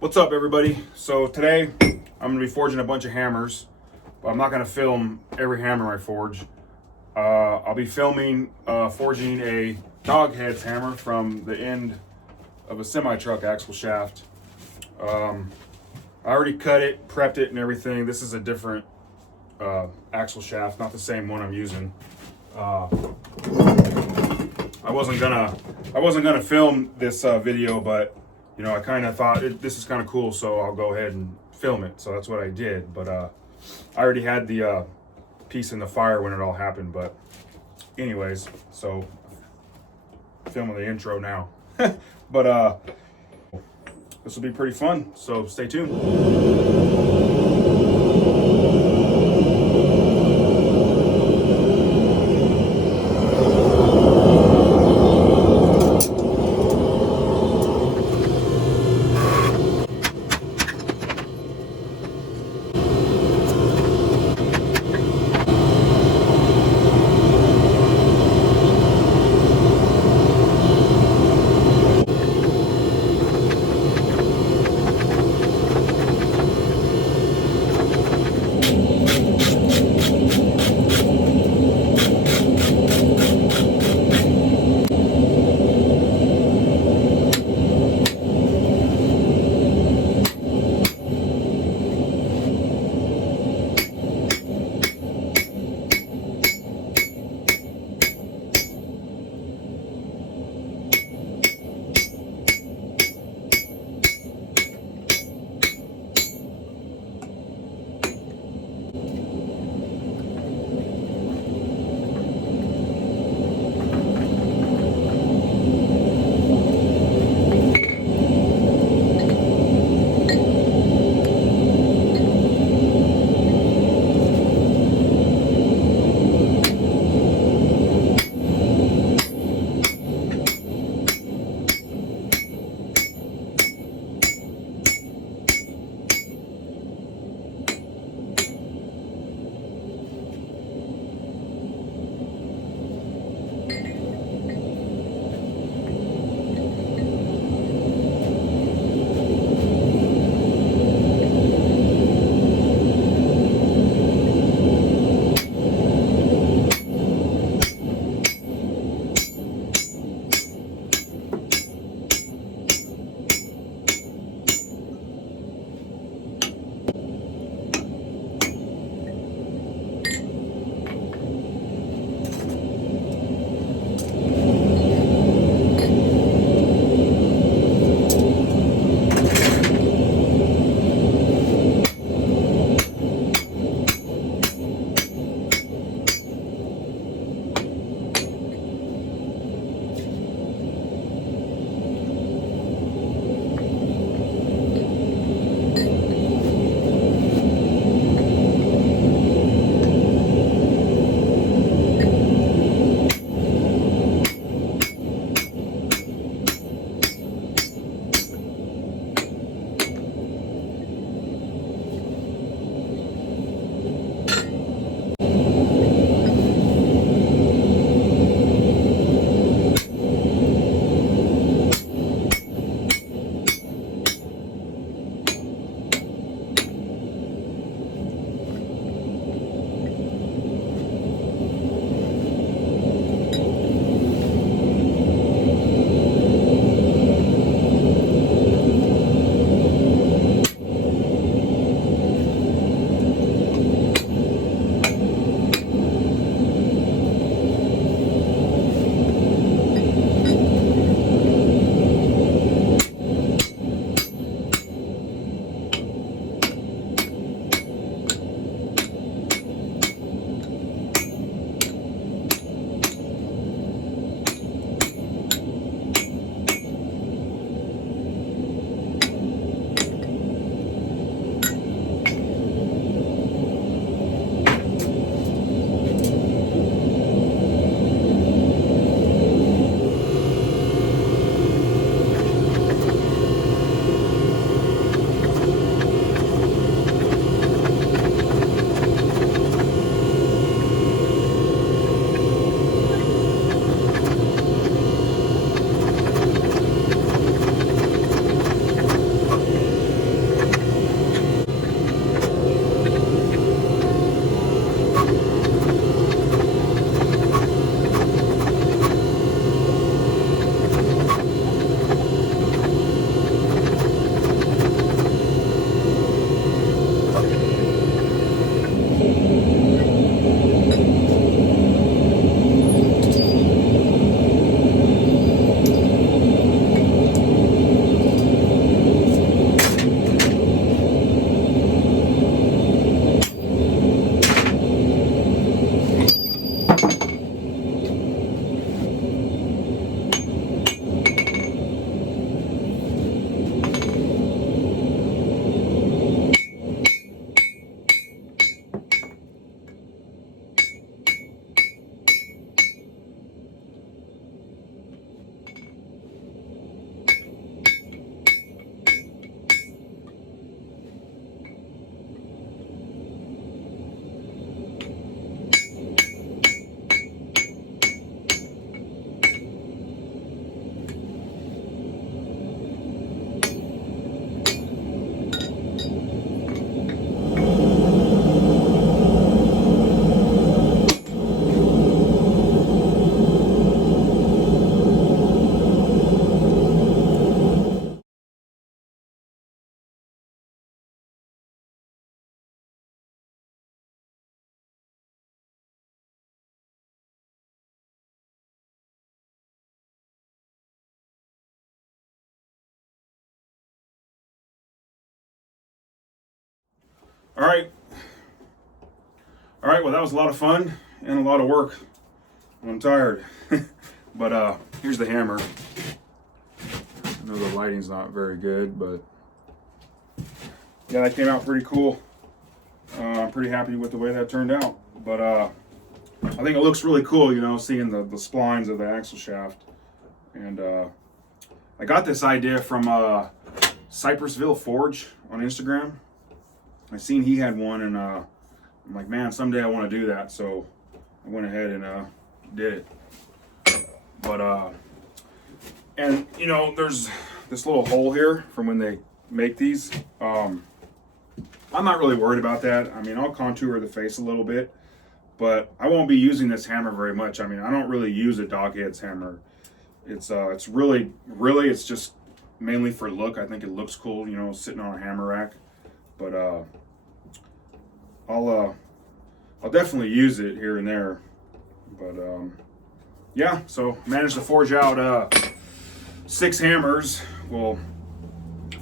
What's up, everybody? So today I'm going to be forging a bunch of hammers, but I'm not going to film every hammer I forge. I'll be filming forging a dog heads hammer from the end of a semi-truck axle shaft. I already cut it, prepped it, and everything. This is a different axle shaft, not the same one I'm using. I wasn't gonna film this video, but you know, I kind of thought this is kind of cool, so I'll go ahead and film it. So that's what I did. But I already had the piece in the fire when it all happened. But anyways, so filming the intro now. But this will be pretty fun. So stay tuned. All right. All right, well, that was a lot of fun and a lot of work. I'm tired. But here's the hammer. I know the lighting's not very good, but yeah, that came out pretty cool. I'm pretty happy with the way that turned out. But I think it looks really cool, you know, seeing the splines of the axle shaft. And I got this idea from Cypressville Forge on Instagram. I seen he had one, and I'm like, man, someday I want to do that. So I went ahead and did it. But and you know, there's this little hole here from when they make these. I'm not really worried about that. I mean, I'll contour the face a little bit, but I won't be using this hammer very much. I mean, I don't really use a Dogheads hammer. It's really it's just mainly for look. I think it looks cool, you know, sitting on a hammer rack. But I'll definitely use it here and there. But yeah, so managed to forge out 6 hammers. Well,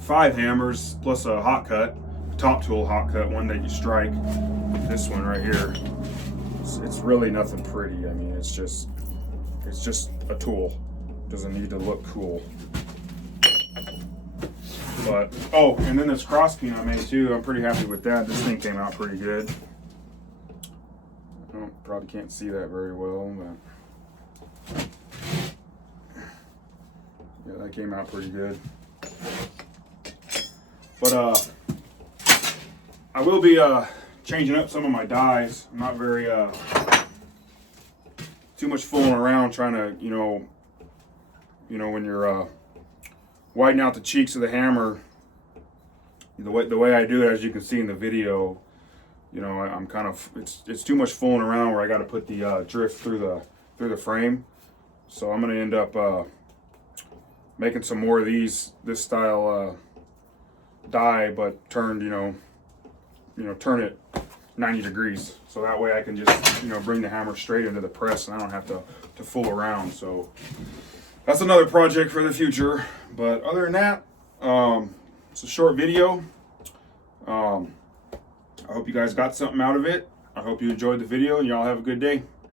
5 hammers plus a hot cut, top tool hot cut, one that you strike. This one right here. It's really nothing pretty. I mean, it's just a tool. Doesn't need to look cool. But oh, and then this cross peen I made too. I'm pretty happy with that. This thing came out pretty good. Oh, probably can't see that very well, but yeah, that came out pretty good. But I will be changing up some of my dies. I'm not very too much fooling around trying to, you know, when you're widening out the cheeks of the hammer, the way I do it, as you can see in the video, you know, I'm kind of, it's too much fooling around where I got to put the drift through the frame. So I'm going to end up making some more of this style die, but turned, you know, turn it 90 degrees. So that way I can just, you know, bring the hammer straight into the press and I don't have to fool around. So that's another project for the future. But other than that, it's a short video. I hope you guys got something out of it. I hope you enjoyed the video and y'all have a good day.